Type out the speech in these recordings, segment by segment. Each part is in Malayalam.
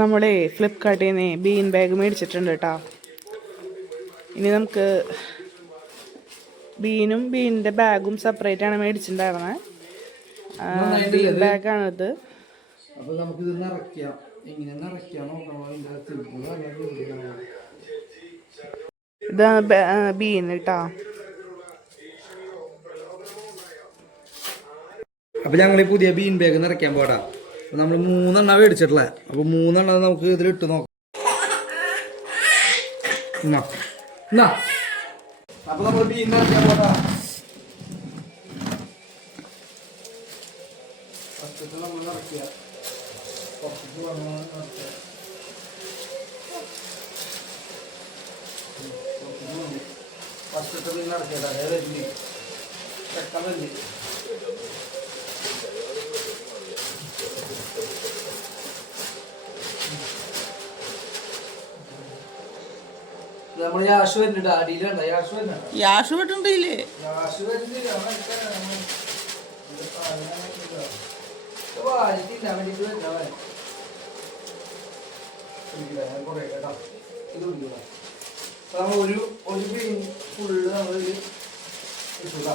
നമ്മളെ ഫ്ലിപ്കാർട്ടിൽ നിന്ന് ബീൻ ബാഗ് മേടിച്ചിട്ടുണ്ട് കേട്ടോ. ഇനി നമുക്ക് ബീനിൻ്റെ ബാഗും സെപ്പറേറ്റ് ആണ് മേടിച്ചിട്ടുണ്ടായിരുന്നത്. ബീൻ ബാഗാണിത്. അപ്പോൾ നമുക്കിത് നിറയ്ക്കാം. എങ്ങനെ നിറയ്ക്കാം നോക്കണം. ഇതാണ് ബീൻ കേട്ടോ. അപ്പോൾ ഞങ്ങൾ ഈ പുതിയ ബീൻ ബാഗ് നിറയ്ക്കാൻ പോടാ. നമ്മൾ 3 എണ്ണം മേടിച്ചിട്ടുള്ളത്. അപ്പോൾ 3 എണ്ണം നമുക്ക് ഇതിലിട്ട് നോക്കാം. അപ്പോൾ നമ്മൾ ബീൻ നിറയ്ക്കാൻ പോടാ. ഫസ്റ്റ് നമ്മൾ നിറയ്ക്കുക. കുറച്ച് നിറയ്ക്കുക. First been നിറയ്ക്കുക. അതായത് ചെക്കമല്ലി നമ്മൾ യാഷ് വരുന്നുണ്ട്. അടിയിലുണ്ട് യാഷ് വിട്ടുണ്ടില്ലേ? നമ്മൾ ഒരു ബീൻ ഫുള്ള് നമ്മൾ ഇട്ടുക.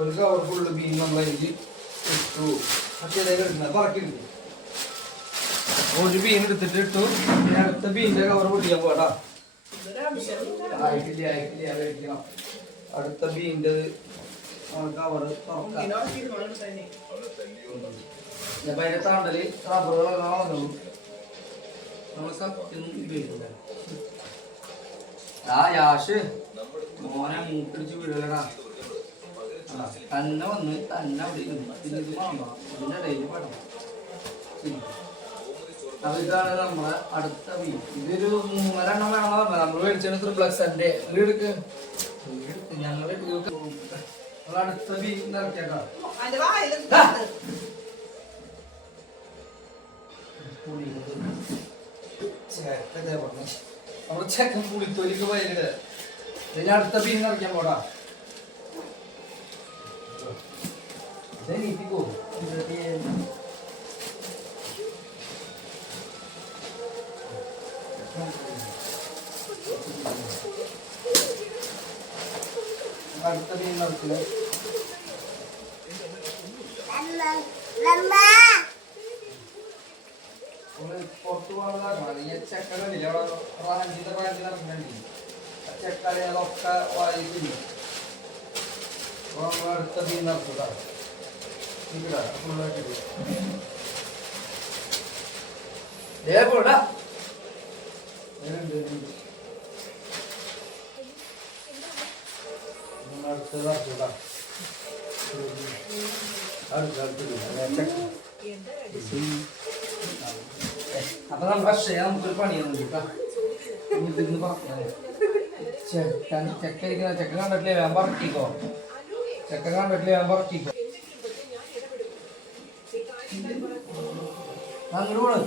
ഒരു കവർ ഫുള്ള് ബീൻ നമ്മളതിൽ ഇട്ടു. പക്ഷേ പറക്കിണ്ട് ഒരു ബീൻ എടുത്തിട്ട് ഇട്ടു. പിന്നെ അടുത്ത ബീനിന്റെ കവർ പൊട്ടിക്കാൻ പോട്ടാ. ആയിട്ടില്ല കഴിക്കണം. അടുത്ത ബീനിന്റെ കവർ തുറക്കാം. അപ്പൊ അതിന്റെ താണ്ടല് റബ്ബറുകളൊക്കെ വന്നുള്ളൂ. നമ്മൾ സത്യം ഉപയോഗിക്കില്ല. ആ യാഷ് മോനെ മൂപ്പിടിച്ച് വിടുകടാ. തന്നെ വന്ന് തന്നെ അവിടെ ഇതിന് വേണം. ഇതിൻ്റെ ഇടയിൽ പെടണം. അപ്പൊ ഇതാണ് നമ്മളെ അടുത്ത ബീൻ. ഇതൊരു 3 എണ്ണം വേണമെന്ന് പറഞ്ഞത്. നമ്മൾ മേടിച്ചാണ് ത്രിപ്ലക്സന്റെ എടുക്ക്. ഞങ്ങൾ അടുത്ത ബീൻ നിറയ്ക്കാം. നമ്മള് ചെക്കൻ പുളിത്തൊലിക്ക് വയലിട്. ഇതിന് അടുത്ത ബീൻ നിറയ്ക്കാൻ പോടാ. നീട്ടിക്കോ. അടുത്ത ബീൻ നിറയ്ക്കില്ല. പുറത്തു പോകുന്നതാണ്. ചെക്കനില്ല റാഞ്ചിന്റെ റാഞ്ചി നടക്കുന്നുണ്ട്. ചെക്കാലെ അതൊക്കെ വായിക്കില്ല. അടുത്ത ബീൻ നടക്കുക. പോടാ അപ്പൊ നമുക്കൊരു പണിയൊന്നും ചെക്ക കണ്ടിട്ടില്ലേ വേഗം പറക്കിക്കോ. ചെക്ക കണ്ടിട്ടില്ലേ വേഗം പറക്കിക്കോ. അങ്ങോട്ട് പോണ്.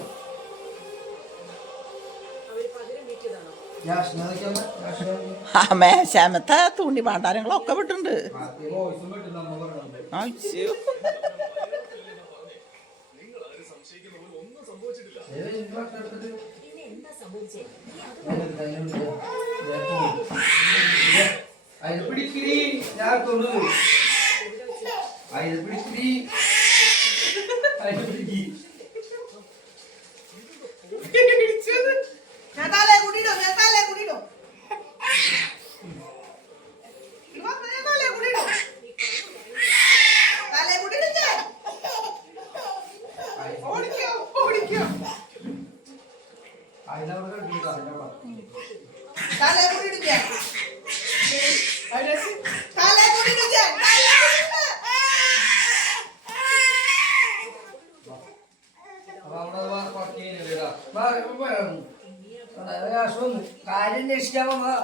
മേശാമത്തെ തുണി പാണ്ടാരങ്ങളൊക്കെ വിട്ടുണ്ട്. അതിന് പിടിക്കിരി ഞാൻ തൊണ്ടു. അതിന് പിടിക്കിരി അതിന് പിടിക്കി. കാര്യം അന്വേഷിക്കാൻ വന്നതാ.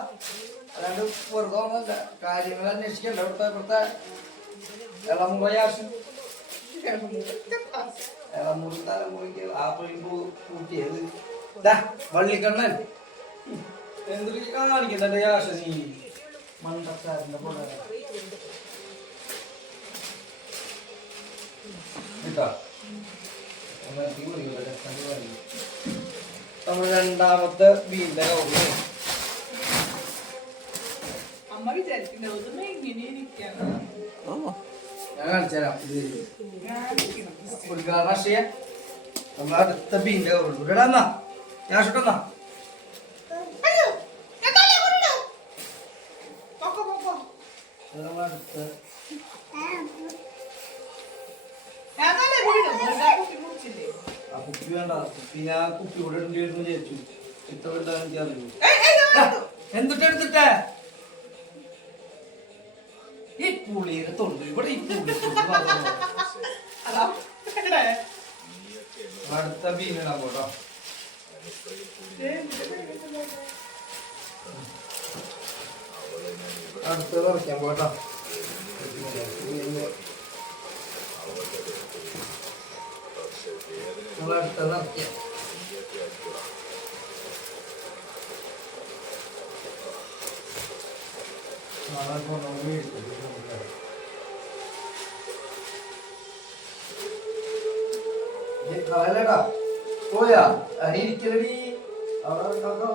അല്ലാണ്ട് വെറുതെ വന്നല്ല. കാര്യങ്ങൾ അന്വേഷിക്കണ്ട. ഇവിടുത്തെ ഇളമുറയാശം ഇളമുറി തലമുറിക്ക് ആ പൊയിമ്പ് കൂട്ടിയത് വള്ളിക്കണ്ണൻ എന്തൊക്കെ കാണിക്കണ്ട യാശ. നീ മണ്ടക്കാരൻ്റെ പോലെ കേട്ടോ. നമ്മൾ രണ്ടാമത്തെ വീടിന്റെ കൗറിൽ ഞാൻ കാണിച്ചുതരാം. ഇത് ഉദ്ഘാടനം ചെയ്യാൻ നമ്മൾ അടുത്ത ബീന്റെ കൗറിൽ ഇവിടെ എന്നാ ഞാൻ ഷുട്ടെന്നാ നമ്മളടുത്ത് ആ കുപ്പി വേണ്ട. കുപ്പി ഞാൻ കുപ്പി ഇവിടെ ഇടേണ്ടി വിചാരിച്ചു. ഇത്ര വലുതാണ് എനിക്ക് അറിയൂ. എന്തിട്ടെടുത്തിട്ടേ ഈ പുളിയുടെ തൊണ്ട് ഇവിടെ ഈ പുളി അടുത്ത ബീനിടാൻ പോട്ടോ. അടുത്തത് ഉറക്കാൻ പോട്ടോ. നമ്മളടുത്തത് ഉറക്കാം. കളയല്ലേടാ പോയാ ഇരിക്കലടി അവിടെ നമുക്ക്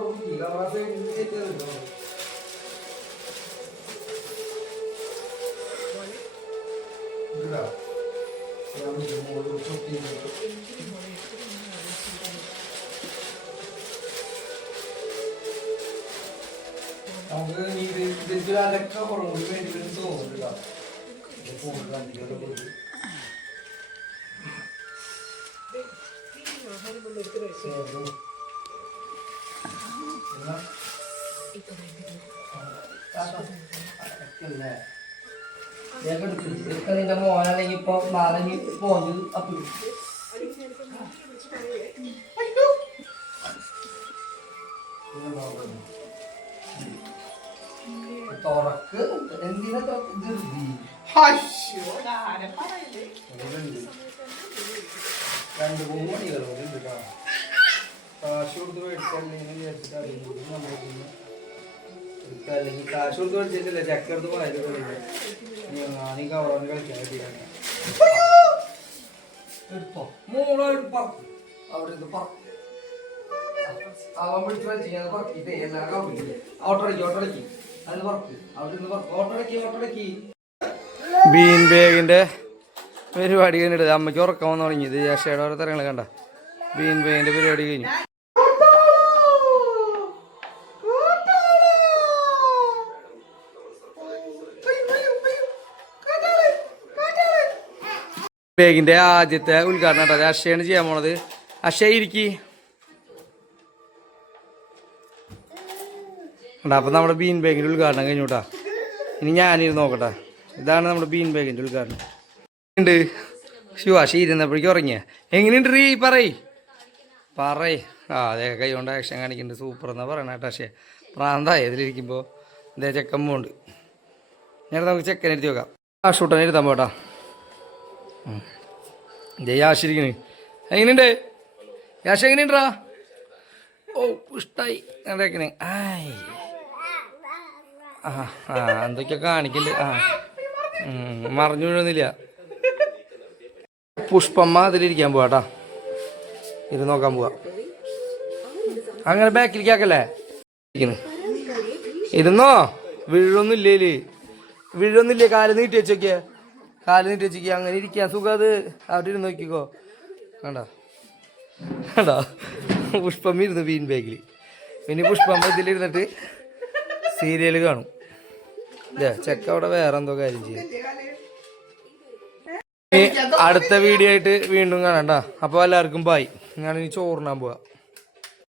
ഇതിൽ അതൊക്കെ കുറവ് വേണ്ടി വരും തോന്നുന്നില്ല. നിന്റെ മോനല്ലെങ്കിൽ ഇപ്പൊ നാളെ പോഞ്ഞ് അപ്പ തുറക്ക് എന്തിനാ ധൃതി? രണ്ട് മൂന്ന് മണികളുണ്ട് കേട്ടോ. കാശ് കൊടുത്ത് മേടിച്ചല്ലെങ്കിൽ വിചാരിച്ചിട്ട് അല്ലെങ്കിൽ കാശ് കൊടുത്ത് മേടിച്ചിട്ടില്ല. ചക്കെടുത്ത് പോയത് ഞാനീ കവറാണ് കളിക്കാൻ വേണ്ടിയാണ്. എടുത്തോ മൂളെടുപ്പ അവിടെ ഇത് അവൻ പിടിച്ച് വലിച്ച് പറക്കിട്ടേ എല്ലാ കവില്ലേ ഓട്ടോടക്കി അത് പറക്ക് അവിടെ നിന്ന് പറക്ക് ഓട്ടോടക്കി. ബീൻ ബാഗിന്റെ പരിപാടി കഴിഞ്ഞിട്ട് അമ്മയ്ക്ക് ഉറക്കം വന്ന് തുടങ്ങിയത്. ജാഷയുടെ ഓരോ തരങ്ങൾ കണ്ട ബീൻ ബാഗിന്റെ പരിപാടി കഴിഞ്ഞു. ബാഗിന്റെ ആദ്യത്തെ ഉദ്ഘാടനം കേട്ടോ. അക്ഷയാണ് ചെയ്യാൻ പോണത്. അക്ഷയ ഇരിക്കി. അപ്പം നമ്മുടെ ബീൻ ബാഗിൻ്റെ ഉദ്ഘാടനം കഴിഞ്ഞു കേട്ടോ. ഇനി ഞാനിരുന്ന് നോക്കട്ടെ. ഇതാണ് നമ്മുടെ ബീൻ ബാഗിൻ്റെ ഉദ്ഘാടനം. ഉണ്ട് ശിവാശി ഇരുന്നപ്പോഴേക്കും ഉറങ്ങിയ എങ്ങനെയുണ്ട് റീ പറയ്. ആ അതെ കൈ കൊണ്ട് ആക്ഷൻ കാണിക്കുന്നുണ്ട്. സൂപ്പർ എന്നാ പറയണ കേട്ടോ. പക്ഷേ പ്രാന്തായി ഇതിലിരിക്കുമ്പോൾ ഇതേ ചെക്കമ്പുണ്ട്. ഞാൻ നമുക്ക് ചെക്കനെ ഇരുത്തി നോക്കാം. ആ ഷൂട്ടനെ ഇരുത്താൻ പോട്ടാ. യാഷിരിക്കണ് എങ്ങനെയുണ്ട്? യാഷ എങ്ങനെയുണ്ടാ? ഓ ഇഷ്ടായി കണ്ടേക്കണേ. ആയ് എന്തൊക്കെയോ കാണിക്കണ്ട്. മറിഞ്ഞു വീഴുന്നില്ല. പുഷ്പമ്മ അതിലിരിക്കാൻ പോവാട്ടാ. ഇത് നോക്കാൻ പോവാ. അങ്ങനെ ബാക്കിലേക്ക് ആക്കല്ലേ. ഇരുന്നോ. വീഴൊന്നുമില്ലേ. കാല് നീട്ടി വെച്ചോക്കിയ. അങ്ങനെ ഇരിക്കാൻ സുഖം. അത് അവിടെ ഇരുന്ന് നോക്കിക്കോ. കണ്ടോ പുഷ്പമ്മ ഇരുന്നു ബീൻ ബാഗിൽ. പിന്നെ പുഷ്പമ്മ ഇതിലിരുന്നിട്ട് സീരിയൽ കാണും. ചെക്ക അവിടെ വേറെ എന്തോ കാര്യം ചെയ്യും. അടുത്ത വീഡിയോ ആയിട്ട് വീണ്ടും കാണാം. അപ്പോൾ എല്ലാവർക്കും ബൈ. ഞാനിനി ചോറിനാൻ പോവാം.